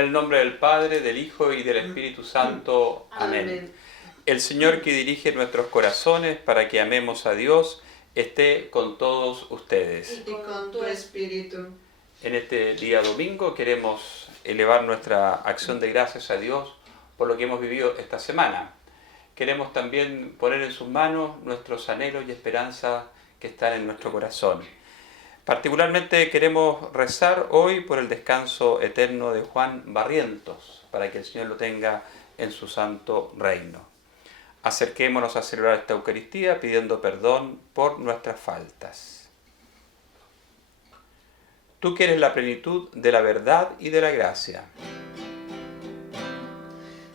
el nombre del Padre, del Hijo y del Espíritu Santo. Amén. El Señor que dirige nuestros corazones para que amemos a Dios, esté con todos ustedes. Y con tu espíritu. En este día domingo queremos elevar nuestra acción de gracias a Dios por lo que hemos vivido esta semana. Queremos también poner en sus manos nuestros anhelos y esperanzas que están en nuestro corazón. Particularmente queremos rezar hoy por el descanso eterno de Juan Barrientos, para que el Señor lo tenga en su santo reino. Acerquémonos a celebrar esta Eucaristía pidiendo perdón por nuestras faltas. Tú que eres la plenitud de la verdad y de la gracia.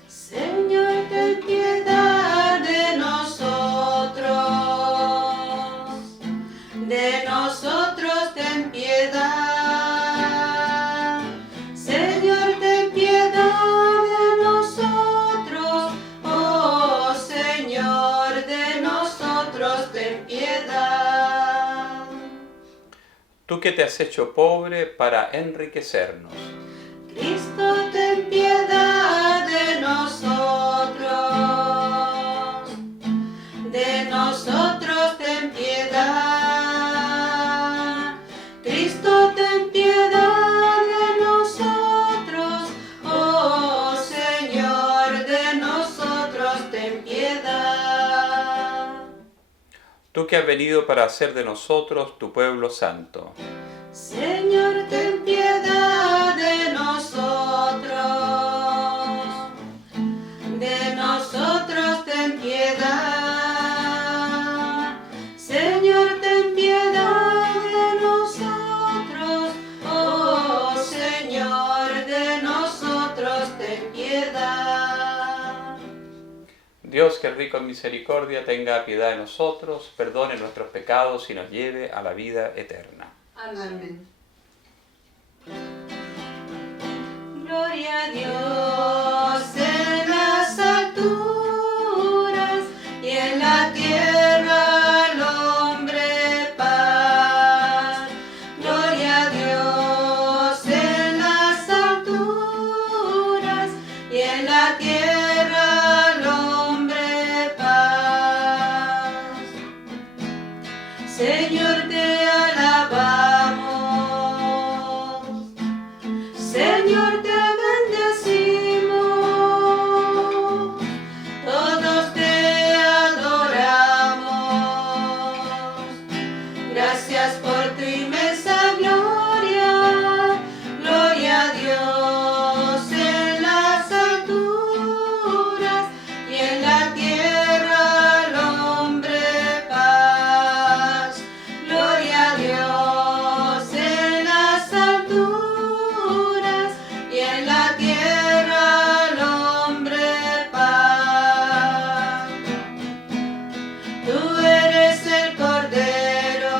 Señor, ten piedad de nosotros ten piedad. Señor, ten piedad de nosotros, oh Señor, de nosotros ten piedad. Tú que te has hecho pobre para enriquecernos. Cristo, ten piedad de nosotros ten piedad. Cristo, ten piedad de nosotros, oh Señor, de nosotros ten piedad. Tú que has venido para hacer de nosotros tu pueblo santo. Señor, ten piedad de nosotros ten piedad. Señor, ten piedad de nosotros, oh Señor, de nosotros ten piedad. Dios, que es rico en misericordia, tenga piedad de nosotros, perdone nuestros pecados y nos lleve a la vida eterna. Amén. Gloria a Dios en las alturas y en la tierra al hombre paz. Gloria a Dios en las alturas y en la tierra al hombre paz. Señor, te alabamos. Señor, te bendecimos, todos te adoramos. Gracias por tu inmensa gloria, gloria a Dios en las alturas y en la tierra al hombre paz. Gloria a Dios en las alturas y en la tierra al hombre paz. Tú eres el Cordero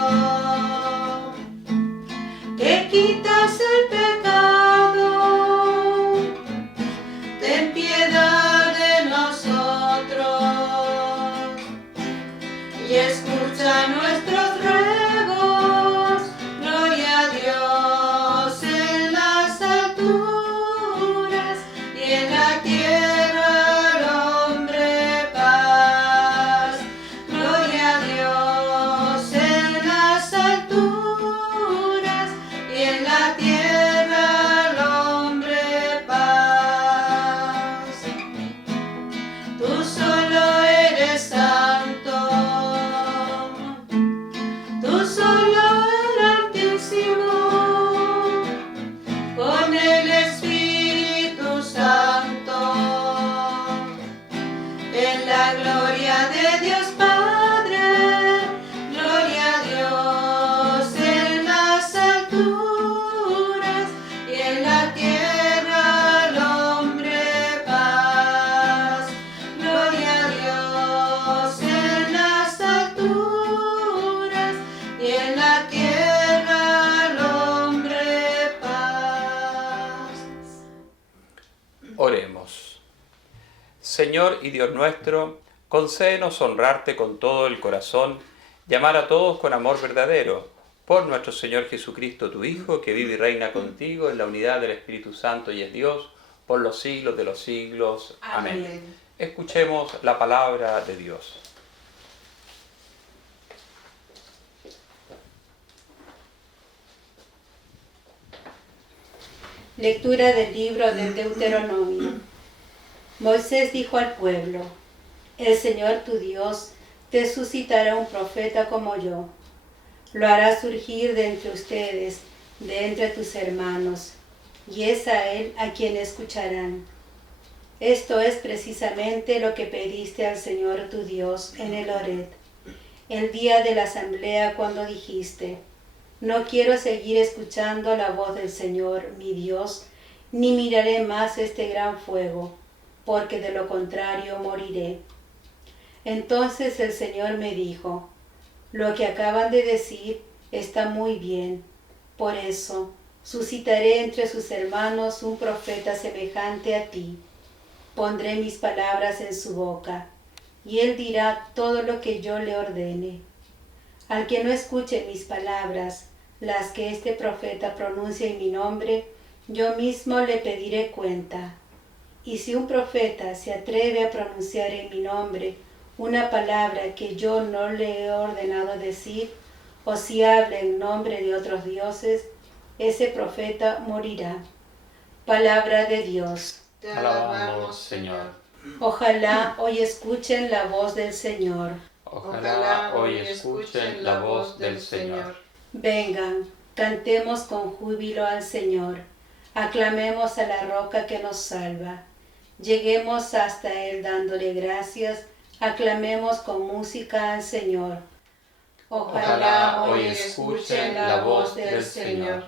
que quitas el pecado. Ten piedad de nosotros y escucha nuestros ruegos. Gloria a Dios en las alturas y en la tierra al hombre paz. Gloria a Dios en las alturas y en la tierra al hombre paz. Tú solo eres santo, tú solo el Altísimo, con el Espíritu Santo, en la gloria de Dios Padre. Gloria a Dios en las alturas y en la tierra al hombre paz. Gloria a Dios en las alturas y en la tierra al hombre paz. Oremos. Señor y Dios nuestro, concédenos honrarte con todo el corazón, llamar a todos con amor verdadero, por nuestro Señor Jesucristo, tu Hijo, que vive y reina contigo en la unidad del Espíritu Santo y es Dios, por los siglos de los siglos. Amén. Amén. Escuchemos la palabra de Dios. Lectura del libro del Deuteronomio. Moisés dijo al pueblo: El Señor tu Dios te suscitará un profeta como yo. Lo hará surgir de entre ustedes, de entre tus hermanos, y es a él a quien escucharán. Esto es precisamente lo que pediste al Señor tu Dios en el Horeb, el día de la asamblea, cuando dijiste: No quiero seguir escuchando la voz del Señor, mi Dios, ni miraré más este gran fuego, porque de lo contrario moriré. Entonces el Señor me dijo: Lo que acaban de decir está muy bien. Por eso suscitaré entre sus hermanos un profeta semejante a ti. Pondré mis palabras en su boca, y él dirá todo lo que yo le ordene. Al que no escuche mis palabras, las que este profeta pronuncia en mi nombre, yo mismo le pediré cuenta. Y si un profeta se atreve a pronunciar en mi nombre una palabra que yo no le he ordenado decir, o si habla en nombre de otros dioses, ese profeta morirá. Palabra de Dios. Te alabamos, Señor. Ojalá hoy escuchen la voz del Señor. Ojalá hoy escuchen la voz del Señor. Vengan, cantemos con júbilo al Señor. Aclamemos a la roca que nos salva. Lleguemos hasta Él dándole gracias. Aclamemos con música al Señor. Ojalá hoy escuchen la voz del Señor.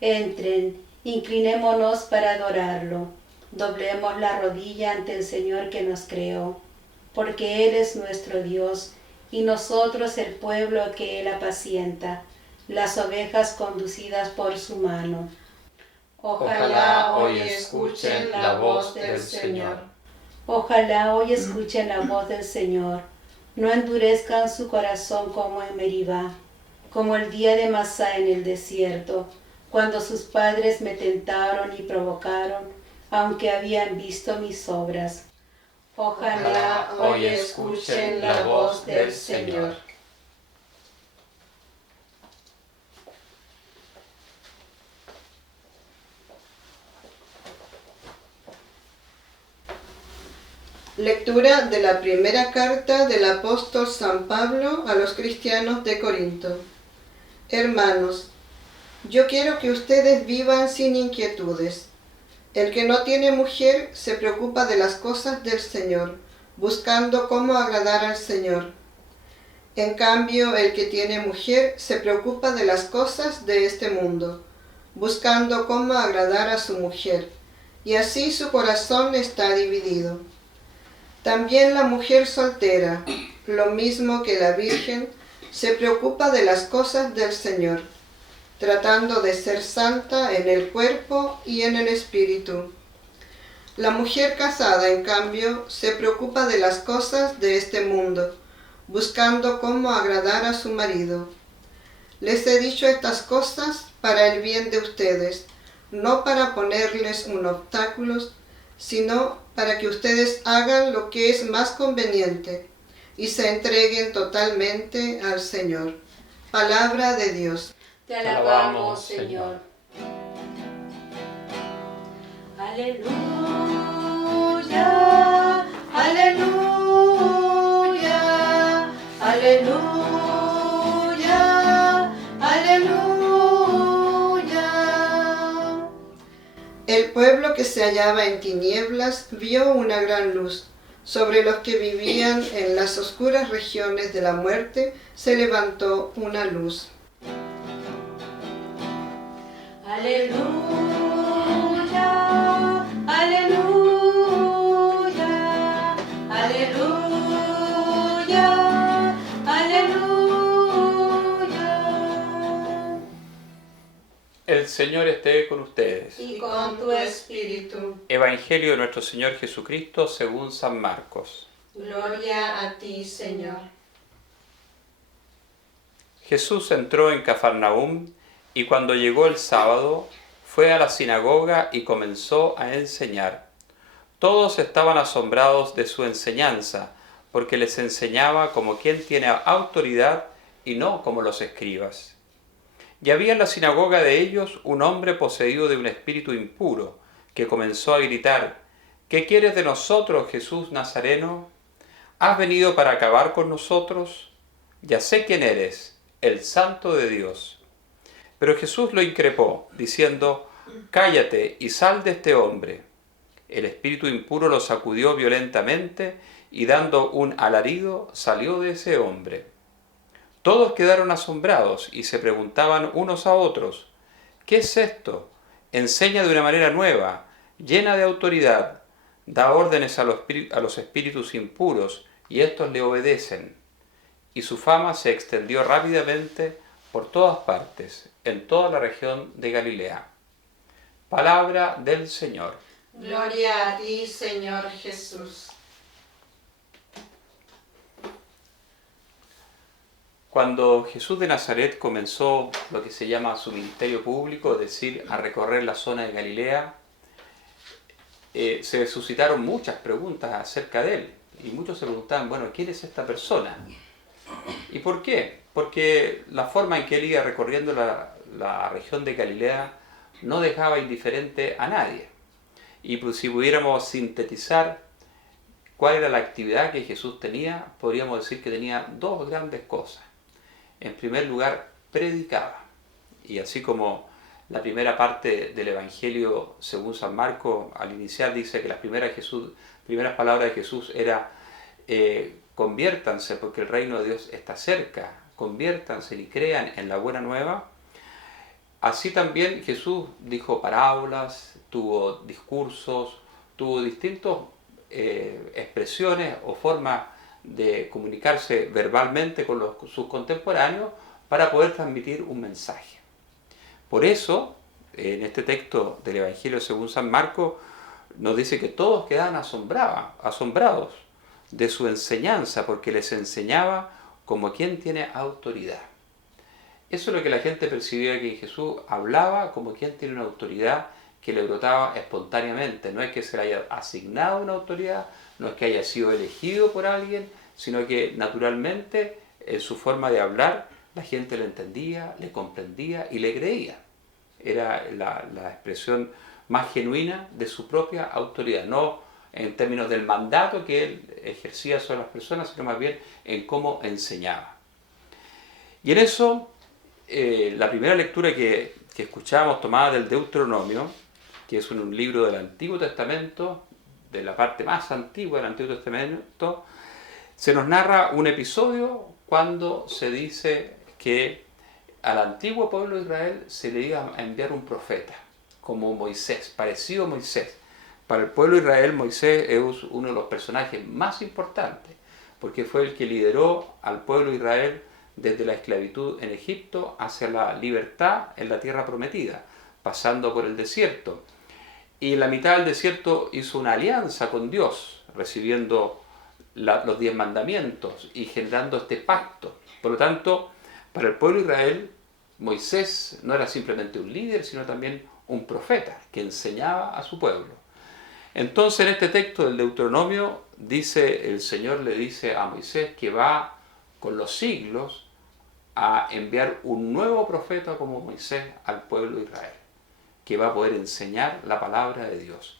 Entren, inclinémonos para adorarlo. Doblemos la rodilla ante el Señor que nos creó, porque Él es nuestro Dios, y nosotros el pueblo que Él apacienta, las ovejas conducidas por su mano. Ojalá hoy escuchen la voz del Señor. Ojalá hoy escuchen la voz del Señor. No endurezcan su corazón como en Meribá, como el día de Masá en el desierto, cuando sus padres me tentaron y provocaron, aunque habían visto mis obras. Ojalá hoy escuchen la voz del Señor. Lectura de la primera carta del apóstol San Pablo a los cristianos de Corinto. Hermanos, yo quiero que ustedes vivan sin inquietudes. El que no tiene mujer se preocupa de las cosas del Señor, buscando cómo agradar al Señor. En cambio, el que tiene mujer se preocupa de las cosas de este mundo, buscando cómo agradar a su mujer, y así su corazón está dividido. También la mujer soltera, lo mismo que la virgen, se preocupa de las cosas del Señor, tratando de ser santa en el cuerpo y en el espíritu. La mujer casada, en cambio, se preocupa de las cosas de este mundo, buscando cómo agradar a su marido. Les he dicho estas cosas para el bien de ustedes, no para ponerles un obstáculo, sino para que ustedes hagan lo que es más conveniente y se entreguen totalmente al Señor. Palabra de Dios. Te alabamos, Señor. Aleluya, aleluya, aleluya, aleluya. El pueblo que se hallaba en tinieblas vio una gran luz. Sobre los que vivían en las oscuras regiones de la muerte se levantó una luz. Aleluya, aleluya, aleluya, aleluya. El Señor esté con ustedes. Y con tu espíritu. Evangelio de nuestro Señor Jesucristo según San Marcos. Gloria a ti, Señor. Jesús entró en Cafarnaúm y cuando llegó el sábado fue a la sinagoga y comenzó a enseñar. Todos estaban asombrados de su enseñanza, porque les enseñaba como quien tiene autoridad y no como los escribas. Y había en la sinagoga de ellos un hombre poseído de un espíritu impuro, que comenzó a gritar: ¿Qué quieres de nosotros, Jesús Nazareno? ¿Has venido para acabar con nosotros? Ya sé quién eres, el Santo de Dios. Pero Jesús lo increpó, diciendo: Cállate y sal de este hombre. El espíritu impuro lo sacudió violentamente y dando un alarido salió de ese hombre. Todos quedaron asombrados y se preguntaban unos a otros: ¿qué es esto? Enseña de una manera nueva, llena de autoridad, da órdenes a los espíritus impuros y éstos le obedecen. Y su fama se extendió rápidamente por todas partes, en toda la región de Galilea. Palabra del Señor. Gloria a ti, Señor Jesús. Cuando Jesús de Nazaret comenzó lo que se llama su ministerio público, es decir, a recorrer la zona de Galilea, se suscitaron muchas preguntas acerca de él. Y muchos se preguntaban, bueno, ¿quién es esta persona? ¿Y por qué? Porque la forma en que él iba recorriendo la región de Galilea no dejaba indiferente a nadie. Y pues, si pudiéramos sintetizar cuál era la actividad que Jesús tenía, podríamos decir que tenía dos grandes cosas. En primer lugar, predicaba. Y así como la primera parte del Evangelio según San Marcos, al iniciar dice que las primeras palabras de Jesús era conviértanse porque el reino de Dios está cerca, conviértanse y crean en la buena nueva. Así también Jesús dijo parábolas, tuvo discursos, tuvo distintas expresiones o formas de comunicarse verbalmente con sus contemporáneos para poder transmitir un mensaje. Por eso, en este texto del Evangelio según San Marcos, nos dice que todos quedaban asombrados de su enseñanza, porque les enseñaba como quien tiene autoridad. Eso es lo que la gente percibía, que Jesús hablaba como quien tiene una autoridad que le brotaba espontáneamente. No es que se le haya asignado una autoridad, no es que haya sido elegido por alguien, sino que naturalmente en su forma de hablar la gente le entendía, le comprendía y le creía. Era la expresión más genuina de su propia autoridad, no en términos del mandato que él ejercía sobre las personas, sino más bien en cómo enseñaba. Y en eso, la primera lectura que escuchábamos tomada del Deuteronomio, que es un libro del Antiguo Testamento, de la parte más antigua del Antiguo Testamento, se nos narra un episodio cuando se dice que al antiguo pueblo de Israel se le iba a enviar un profeta, como Moisés, parecido a Moisés. Para el pueblo de Israel, Moisés es uno de los personajes más importantes, porque fue el que lideró al pueblo de Israel desde la esclavitud en Egipto hacia la libertad en la tierra prometida, pasando por el desierto. Y en la mitad del desierto hizo una alianza con Dios, recibiendo los 10 mandamientos y generando este pacto. Por lo tanto, para el pueblo de Israel, Moisés no era simplemente un líder, sino también un profeta que enseñaba a su pueblo. Entonces, en este texto del Deuteronomio, el Señor le dice a Moisés que va con los siglos a enviar un nuevo profeta como Moisés al pueblo de Israel, que va a poder enseñar la palabra de Dios.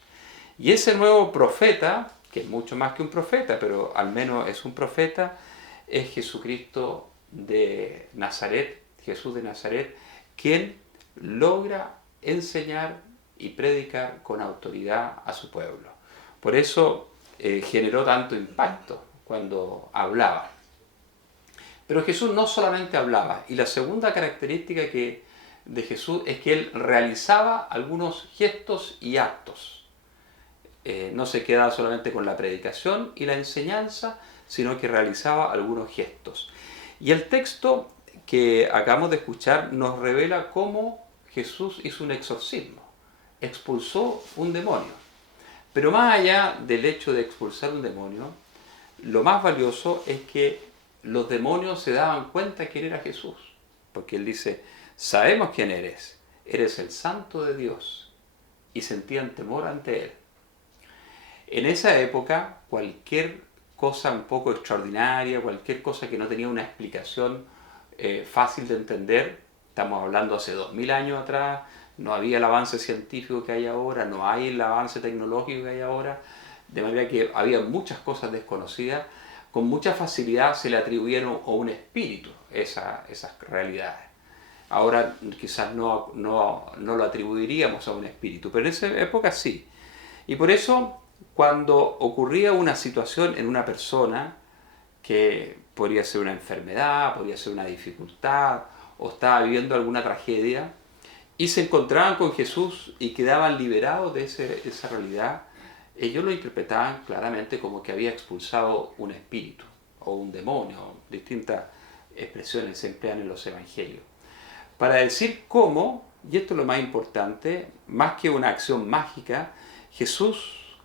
Y ese nuevo profeta, que es mucho más que un profeta, pero al menos es un profeta, es Jesucristo de Nazaret, Jesús de Nazaret, quien logra enseñar y predicar con autoridad a su pueblo. Por eso generó tanto impacto cuando hablaba. Pero Jesús no solamente hablaba, y la segunda característica de Jesús es que él realizaba algunos gestos y actos. No se quedaba solamente con la predicación y la enseñanza, sino que realizaba algunos gestos. Y el texto que acabamos de escuchar nos revela cómo Jesús hizo un exorcismo, expulsó un demonio. Pero más allá del hecho de expulsar un demonio, lo más valioso es que los demonios se daban cuenta quién era Jesús, porque él dice, sabemos quién eres, eres el Santo de Dios, y sentían temor ante él. En esa época, cualquier cosa un poco extraordinaria, cualquier cosa que no tenía una explicación fácil de entender, estamos hablando hace 2000 años atrás, no había el avance científico que hay ahora, no hay el avance tecnológico que hay ahora, de manera que había muchas cosas desconocidas, con mucha facilidad se le atribuyeron a un espíritu esas realidades. Ahora quizás no lo atribuiríamos a un espíritu, pero en esa época sí. Y por eso, cuando ocurría una situación en una persona, que podría ser una enfermedad, podría ser una dificultad, o estaba viviendo alguna tragedia, y se encontraban con Jesús y quedaban liberados de esa realidad, ellos lo interpretaban claramente como que había expulsado un espíritu o un demonio. Distintas expresiones se emplean en los evangelios para decir cómo, y esto es lo más importante, más que una acción mágica, Jesús,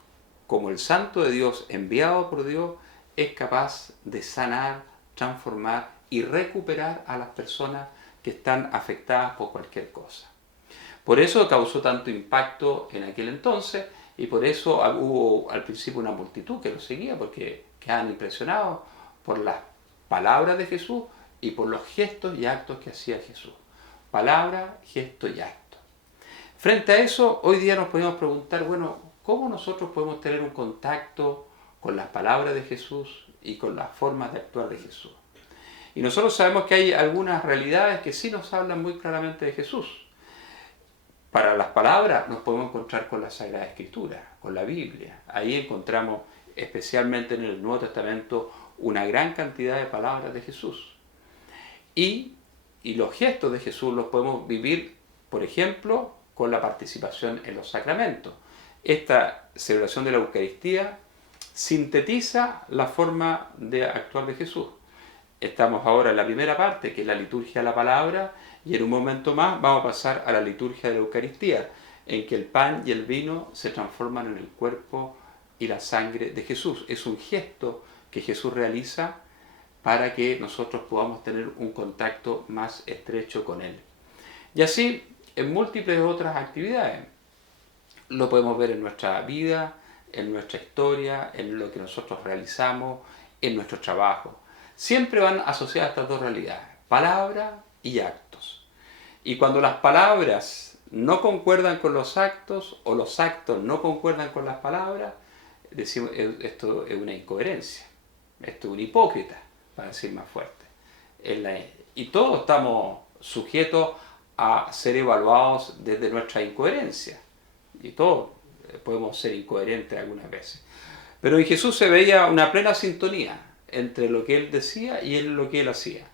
como el Santo de Dios, enviado por Dios, es capaz de sanar, transformar y recuperar a las personas que están afectadas por cualquier cosa. Por eso causó tanto impacto en aquel entonces, y por eso hubo al principio una multitud que lo seguía, porque quedaban impresionados por las palabras de Jesús y por los gestos y actos que hacía Jesús. Palabra, gesto y acto. Frente a eso, hoy día nos podemos preguntar, bueno, ¿cómo nosotros podemos tener un contacto con las palabras de Jesús y con las formas de actuar de Jesús? Y nosotros sabemos que hay algunas realidades que sí nos hablan muy claramente de Jesús. Para las palabras nos podemos encontrar con la Sagrada Escritura, con la Biblia. Ahí encontramos, especialmente en el Nuevo Testamento, una gran cantidad de palabras de Jesús. Y los gestos de Jesús los podemos vivir, por ejemplo, con la participación en los sacramentos. Esta celebración de la Eucaristía sintetiza la forma de actuar de Jesús. Estamos ahora en la primera parte, que es la liturgia de la palabra, y en un momento más vamos a pasar a la liturgia de la Eucaristía, en que el pan y el vino se transforman en el cuerpo y la sangre de Jesús. Es un gesto que Jesús realiza para que nosotros podamos tener un contacto más estrecho con Él. Y así, en múltiples otras actividades. Lo podemos ver en nuestra vida, en nuestra historia, en lo que nosotros realizamos, en nuestro trabajo. Siempre van asociadas estas dos realidades, palabra y actos. Y cuando las palabras no concuerdan con los actos, o los actos no concuerdan con las palabras, decimos, esto es una incoherencia, esto es un hipócrita, para decir más fuerte. Y todos estamos sujetos a ser evaluados desde nuestra incoherencia. Y todos podemos ser incoherentes algunas veces. Pero en Jesús se veía una plena sintonía entre lo que Él decía y lo que Él hacía.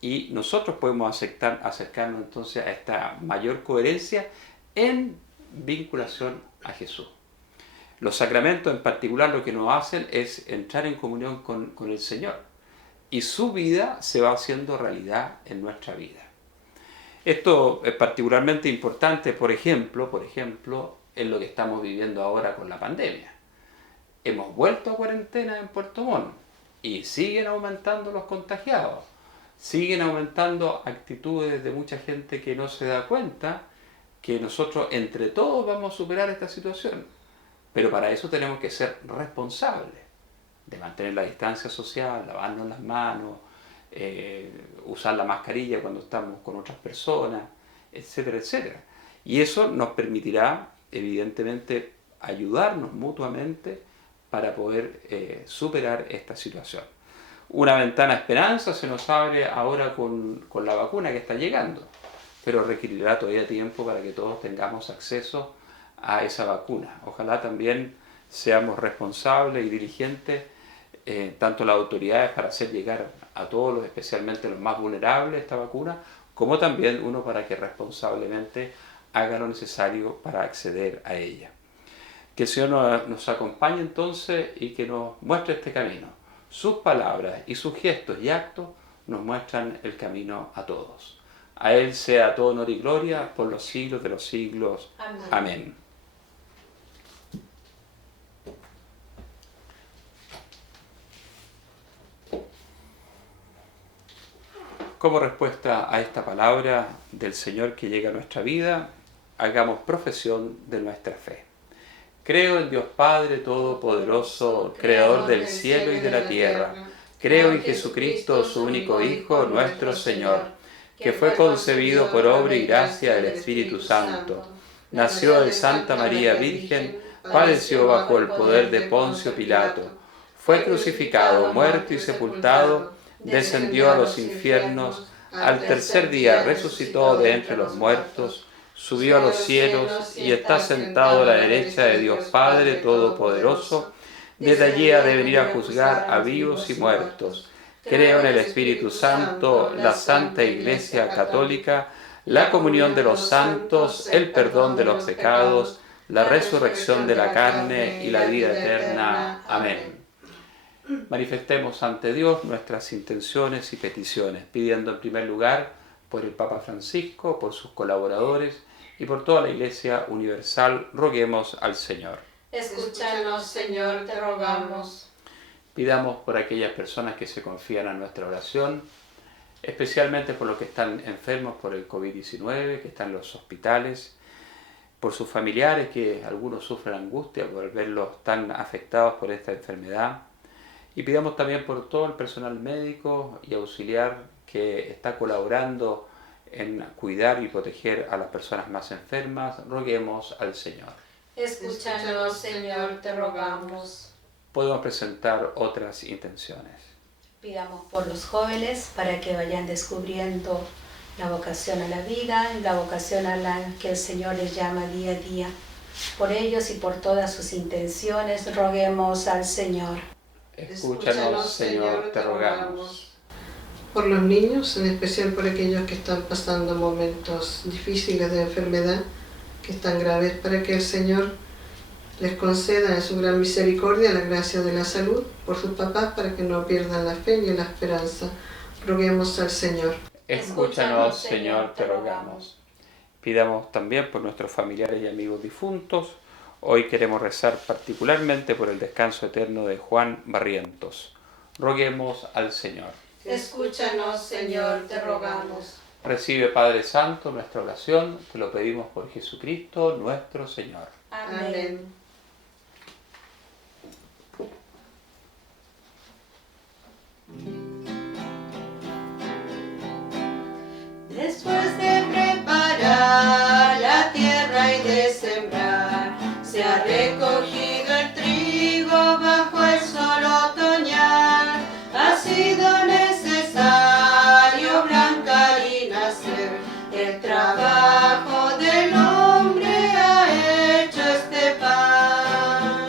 Y nosotros podemos acercarnos entonces a esta mayor coherencia en vinculación a Jesús. Los sacramentos en particular lo que nos hacen es entrar en comunión con el Señor. Y su vida se va haciendo realidad en nuestra vida. Esto es particularmente importante, por ejemplo, en lo que estamos viviendo ahora con la pandemia. Hemos vuelto a cuarentena en Puerto Montt y siguen aumentando los contagiados. Siguen aumentando actitudes de mucha gente que no se da cuenta que nosotros entre todos vamos a superar esta situación. Pero para eso tenemos que ser responsables de mantener la distancia social, lavarnos las manos, usar la mascarilla cuando estamos con otras personas, etcétera, etcétera. Y eso nos permitirá, evidentemente, ayudarnos mutuamente para poder superar esta situación. Una ventana de esperanza se nos abre ahora con la vacuna que está llegando, pero requerirá todavía tiempo para que todos tengamos acceso a esa vacuna. Ojalá también seamos responsables y diligentes, tanto las autoridades para hacer llegar a todos, especialmente los más vulnerables, esta vacuna, como también uno para que responsablemente haga lo necesario para acceder a ella. Que el Señor nos acompañe entonces y que nos muestre este camino. Sus palabras y sus gestos y actos nos muestran el camino a todos. A Él sea todo honor y gloria por los siglos de los siglos. Amén. Amén. Como respuesta a esta palabra del Señor que llega a nuestra vida, hagamos profesión de nuestra fe. Creo en Dios Padre Todopoderoso, Creador del cielo y de la tierra. Creo en Jesucristo, su único Hijo, nuestro Señor, que fue concebido por obra y gracia del Espíritu Santo. Nació de Santa María Virgen, padeció bajo el poder de Poncio Pilato. Fue crucificado, muerto y sepultado, descendió a los infiernos, al tercer día resucitó de entre los muertos, subió a los cielos y está sentado a la derecha de Dios Padre Todopoderoso. Desde allí ha de venir a juzgar a vivos y muertos. Creo en el Espíritu Santo, la Santa Iglesia Católica, la comunión de los santos, el perdón de los pecados, la resurrección de la carne y la vida eterna. Amén. Manifestemos ante Dios nuestras intenciones y peticiones, pidiendo en primer lugar por el Papa Francisco, por sus colaboradores y por toda la Iglesia universal. Roguemos al Señor. Escúchanos, Señor, te rogamos. Pidamos por aquellas personas que se confían a nuestra oración, especialmente por los que están enfermos por el COVID-19, que están en los hospitales, por sus familiares, que algunos sufren angustia por verlos tan afectados por esta enfermedad. Y pidamos también por todo el personal médico y auxiliar que está colaborando en cuidar y proteger a las personas más enfermas. Roguemos al Señor. Escúchanos, Señor, te rogamos. Podemos presentar otras intenciones. Pidamos por los jóvenes para que vayan descubriendo la vocación a la vida, la vocación a la que el Señor les llama día a día. Por ellos y por todas sus intenciones, roguemos al Señor. Escúchanos, Señor, te rogamos. Por los niños, en especial por aquellos que están pasando momentos difíciles de enfermedad, que están graves, para que el Señor les conceda en su gran misericordia la gracia de la salud, por sus papás, para que no pierdan la fe ni la esperanza. Roguemos al Señor. Escúchanos, Señor, te rogamos. Pidamos también por nuestros familiares y amigos difuntos. Hoy queremos rezar particularmente por el descanso eterno de Juan Barrientos. Roguemos al Señor. Escúchanos, Señor, te rogamos. Recibe, Padre Santo, nuestra oración, te lo pedimos por Jesucristo nuestro Señor. Amén. Después de preparar la tierra y de sembrar, se ha recogido el trigo bajo el sol otoñal. Ha sido necesario blancar y nacer. El trabajo del hombre ha hecho este pan.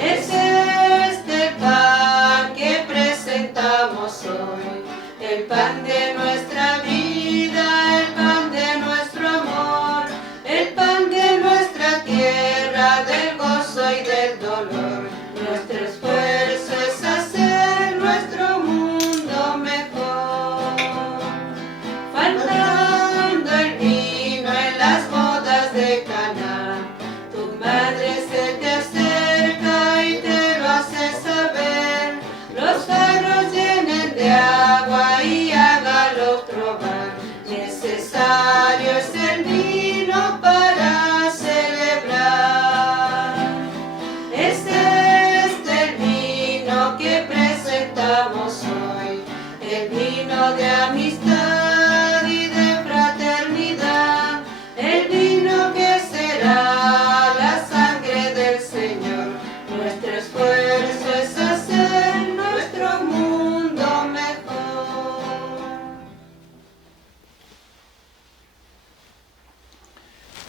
Es este pan que presentamos hoy, el pan de nuestra vida, el pan de nuestro amor, el pan de nuestra tierra, del gozo y del dolor. Nuestro esfuerzo es hacer nuestro mundo mejor. Faltando el vino en las bodas de Caná, tu madre se te acerca y te lo hace saber. Los jarros llenen de agua y hágalos probar. Necesario es el vino para celebrar. Es este el vino que presentamos hoy, el vino de amistad y de fraternidad, el vino que será la sangre del Señor. Nuestro esfuerzo es hacer nuestro mundo mejor.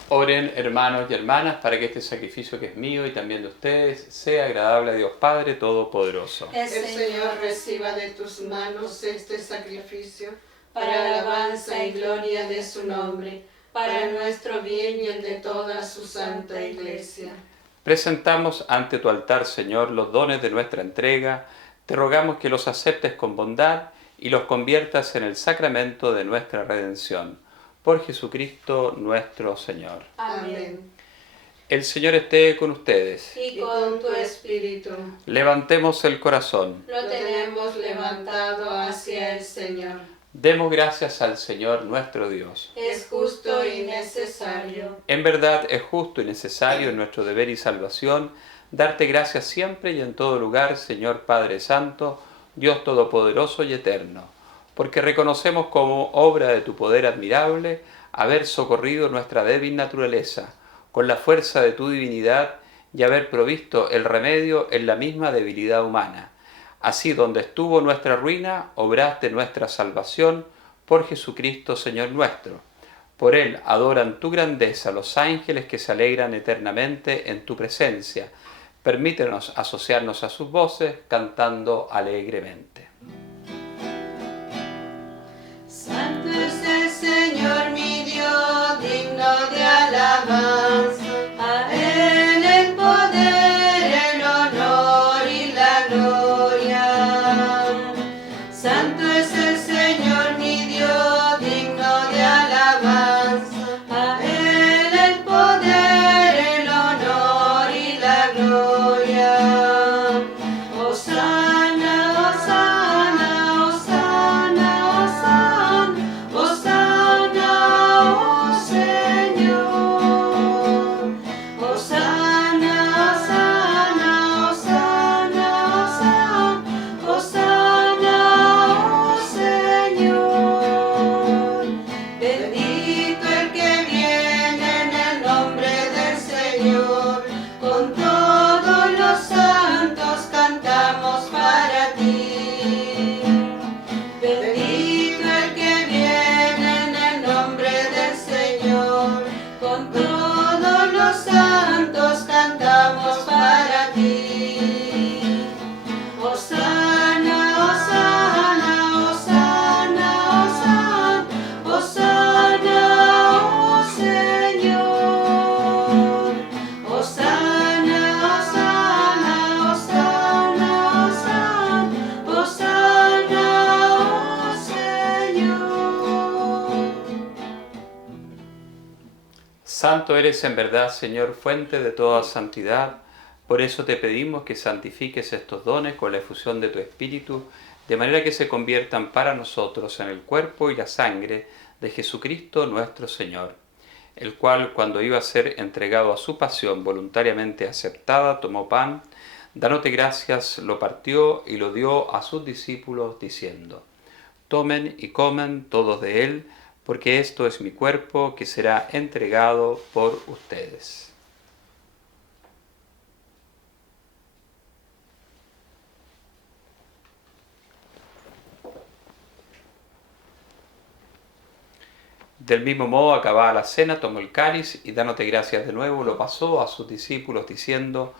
Oren, hermanos y hermanas, para que este sacrificio que es mío y también de ustedes sea agradable a Dios Padre Todopoderoso. El Señor reciba de tus manos este sacrificio para alabanza y gloria de su nombre, para nuestro bien y el de toda su santa Iglesia. Presentamos ante tu altar, Señor, los dones de nuestra entrega. Te rogamos que los aceptes con bondad y los conviertas en el sacramento de nuestra redención. Por Jesucristo nuestro Señor. Amén. El Señor esté con ustedes. Y con tu espíritu. Levantemos el corazón. Lo tenemos levantado hacia el Señor. Demos gracias al Señor nuestro Dios. Es justo y necesario. En verdad es justo y necesario en nuestro deber y salvación darte gracias siempre y en todo lugar, Señor Padre Santo, Dios Todopoderoso y Eterno, porque reconocemos como obra de tu poder admirable haber socorrido nuestra débil naturaleza con la fuerza de tu divinidad y haber provisto el remedio en la misma debilidad humana. Así, donde estuvo nuestra ruina, obraste nuestra salvación por Jesucristo, Señor nuestro. Por Él adoran tu grandeza los ángeles que se alegran eternamente en tu presencia. Permítenos asociarnos a sus voces cantando alegremente. Santo es el Señor mi Dios, digno de alabanza. A Él el poder, el honor y la gloria. Santo es el Señor mi Dios, digno de alabanza. A Él el poder, el honor y la gloria. Hosana, hosana, hosana, hosana, hosana, oh Señor. Hosana, hosana, hosana, hosana, hosana, oh Señor. Bendito el que viene en el nombre del Señor. Con todos los santos cantamos para ti. Bendito el que viene en el nombre del Señor. Con todos los santos cantamos para ti. Hosana, hosana, hosana, hosana, hosana, oh Señor. Hosana, hosana, hosana, hosana, hosana, oh Señor. Santo eres en verdad, Señor, fuente de toda santidad. Por eso te pedimos que santifiques estos dones con la efusión de tu Espíritu, de manera que se conviertan para nosotros en el cuerpo y la sangre de Jesucristo nuestro Señor, el cual, cuando iba a ser entregado a su pasión voluntariamente aceptada, tomó pan, dándote gracias, lo partió y lo dio a sus discípulos, diciendo: Tomen y coman todos de él, porque esto es mi cuerpo que será entregado por ustedes. Del mismo modo, acabada la cena, tomó el cáliz y dándote gracias de nuevo, lo pasó a sus discípulos, diciendo: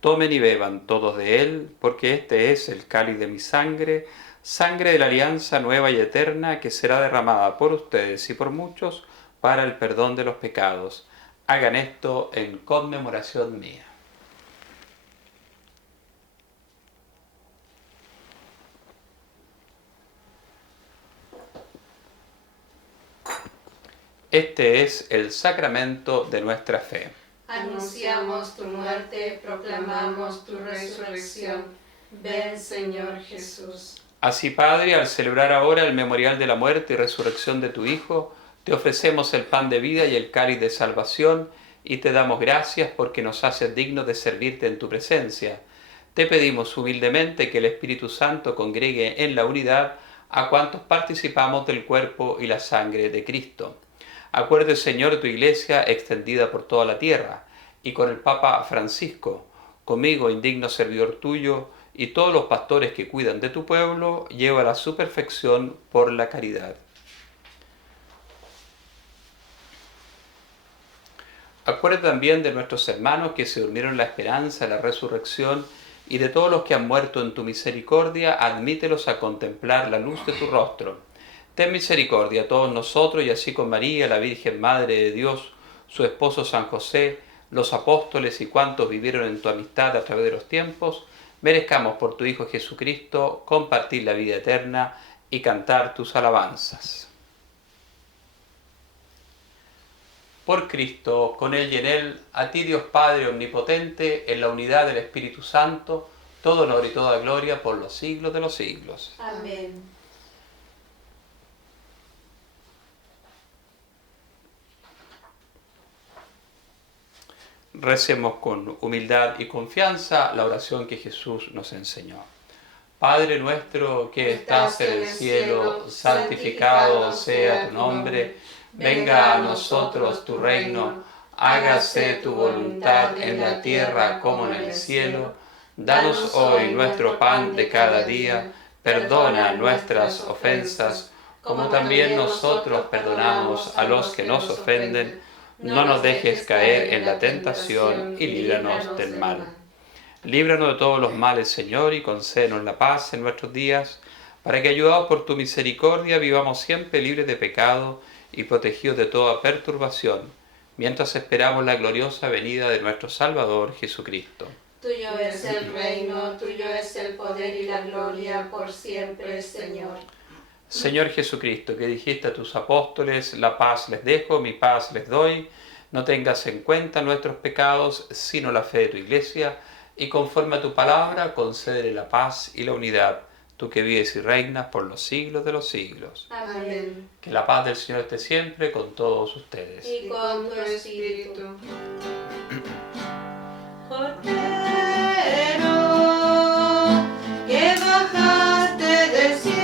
Tomen y beban todos de él, porque este es el cáliz de mi sangre, sangre de la alianza nueva y eterna, que será derramada por ustedes y por muchos para el perdón de los pecados. Hagan esto en conmemoración mía. Este es el sacramento de nuestra fe. Anunciamos tu muerte, proclamamos tu resurrección. Ven, Señor Jesús. Así, Padre, al celebrar ahora el memorial de la muerte y resurrección de tu Hijo, te ofrecemos el pan de vida y el cáliz de salvación, y te damos gracias porque nos haces dignos de servirte en tu presencia. Te pedimos humildemente que el Espíritu Santo congregue en la unidad a cuantos participamos del cuerpo y la sangre de Cristo. Acuerde, Señor, tu Iglesia extendida por toda la tierra, y con el Papa Francisco, conmigo, indigno servidor tuyo, y todos los pastores que cuidan de tu pueblo, llévala a su perfección por la caridad. Acuérdate también de nuestros hermanos que se durmieron en la esperanza de la resurrección, y de todos los que han muerto en tu misericordia, admítelos a contemplar la luz de tu rostro. Ten misericordia a todos nosotros, y así con María, la Virgen Madre de Dios, su esposo San José, los apóstoles y cuantos vivieron en tu amistad a través de los tiempos, merezcamos por tu Hijo Jesucristo compartir la vida eterna y cantar tus alabanzas. Por Cristo, con Él y en Él, a ti Dios Padre Omnipotente, en la unidad del Espíritu Santo, todo honor y toda gloria por los siglos de los siglos. Amén. Recemos con humildad y confianza la oración que Jesús nos enseñó. Padre nuestro que estás en el cielo, santificado sea tu nombre. Venga a nosotros tu reino. Hágase tu voluntad en la tierra como en el cielo. Danos hoy nuestro pan de cada día. Perdona nuestras ofensas, como también nosotros perdonamos a los que nos ofenden. No nos dejes caer en la tentación y líbranos del mal. Líbranos de todos los males, Señor, y concédenos la paz en nuestros días, para que, ayudados por tu misericordia, vivamos siempre libres de pecado y protegidos de toda perturbación, mientras esperamos la gloriosa venida de nuestro Salvador Jesucristo. Tuyo es el reino, tuyo es el poder y la gloria por siempre, Señor. Señor Jesucristo, que dijiste a tus apóstoles, la paz les dejo, mi paz les doy, no tengas en cuenta nuestros pecados, sino la fe de tu Iglesia, y conforme a tu palabra, concédele la paz y la unidad, tú que vives y reinas por los siglos de los siglos. Amén. Que la paz del Señor esté siempre con todos ustedes. Y con tu espíritu. Cordero, que bajaste del cielo,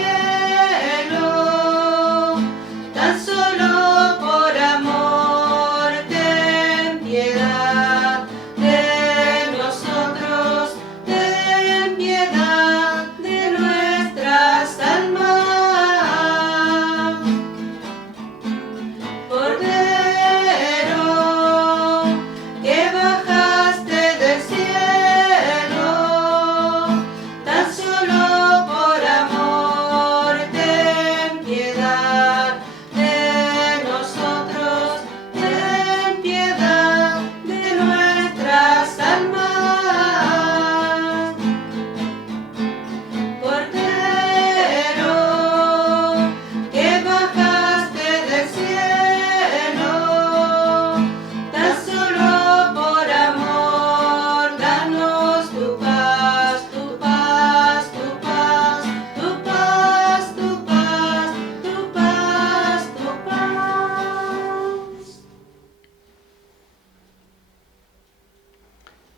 tan solo por amor, ten piedad de nosotros, ten piedad de nuestras almas. Cordero, que bajaste del cielo, tan solo por amor, ten piedad de nosotros, ten piedad de nuestras almas. Cordero, que bajaste del cielo, tan solo por amor, danos tu paz, tu paz, tu paz, tu paz, tu paz, tu paz, tu paz.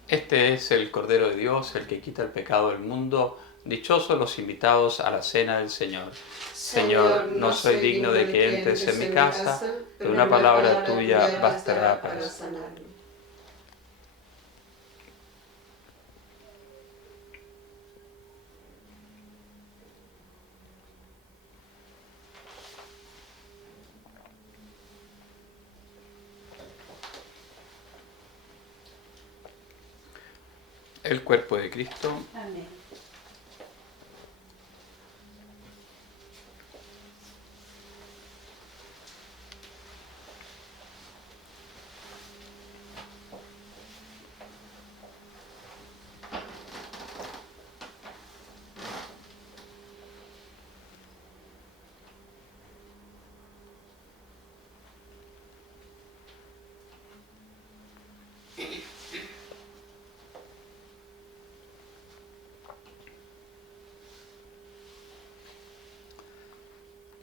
Este es el Cordero de Dios, el que quita el pecado del mundo. Dichosos los invitados a la cena del Señor. Señor, no soy digno de que entres en mi casa, pero una palabra tuya bastará para sanarme. el cuerpo de Cristo. Amén.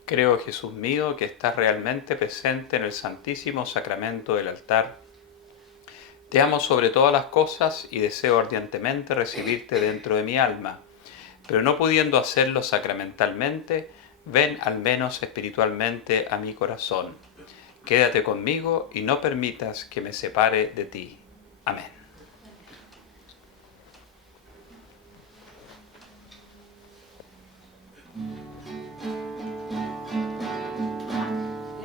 Creo, Jesús mío, que estás realmente presente en el Santísimo Sacramento del altar. Te amo sobre todas las cosas y deseo ardientemente recibirte dentro de mi alma, pero no pudiendo hacerlo sacramentalmente, ven al menos espiritualmente a mi corazón. Quédate conmigo y no permitas que me separe de ti. Amén.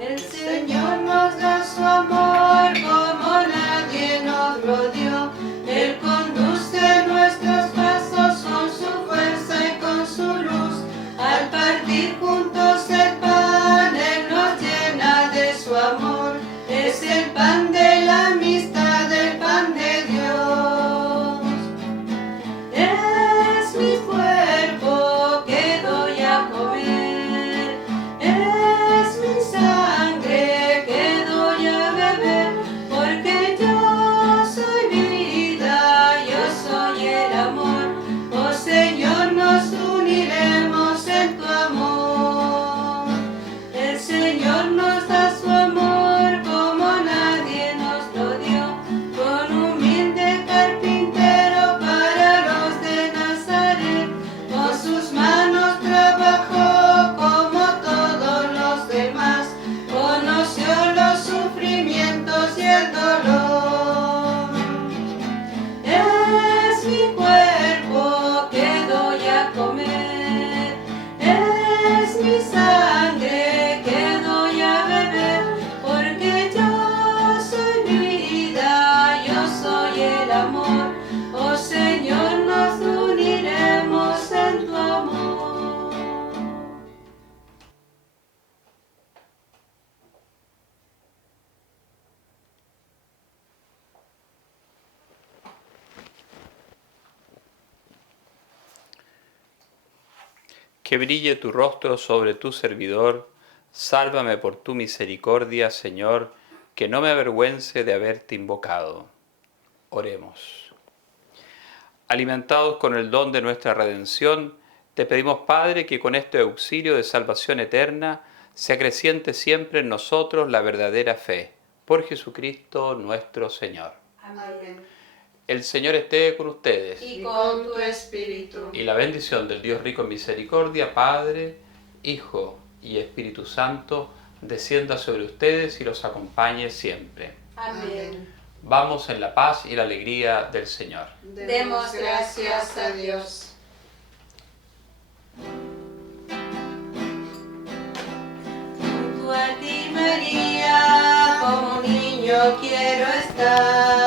El Señor nos da su amor como nadie nos lo dio. Él conduce nuestros pasos con su fuerza y con su luz. Al partir juntos el pan, Él nos llena de su amor. Es el pan de la amistad, el pan de Dios. Que brille tu rostro sobre tu servidor. Sálvame por tu misericordia, Señor, que no me avergüence de haberte invocado. Oremos. Alimentados con el don de nuestra redención, te pedimos, Padre, que con este auxilio de salvación eterna se acreciente siempre en nosotros la verdadera fe. Por Jesucristo nuestro Señor. Amén. El Señor esté con ustedes. Y con tu espíritu. Y la bendición del Dios rico en misericordia, Padre, Hijo y Espíritu Santo, descienda sobre ustedes y los acompañe siempre. Amén. Vamos en la paz y la alegría del Señor. Demos gracias a Dios. Junto a ti, María, como niño quiero estar.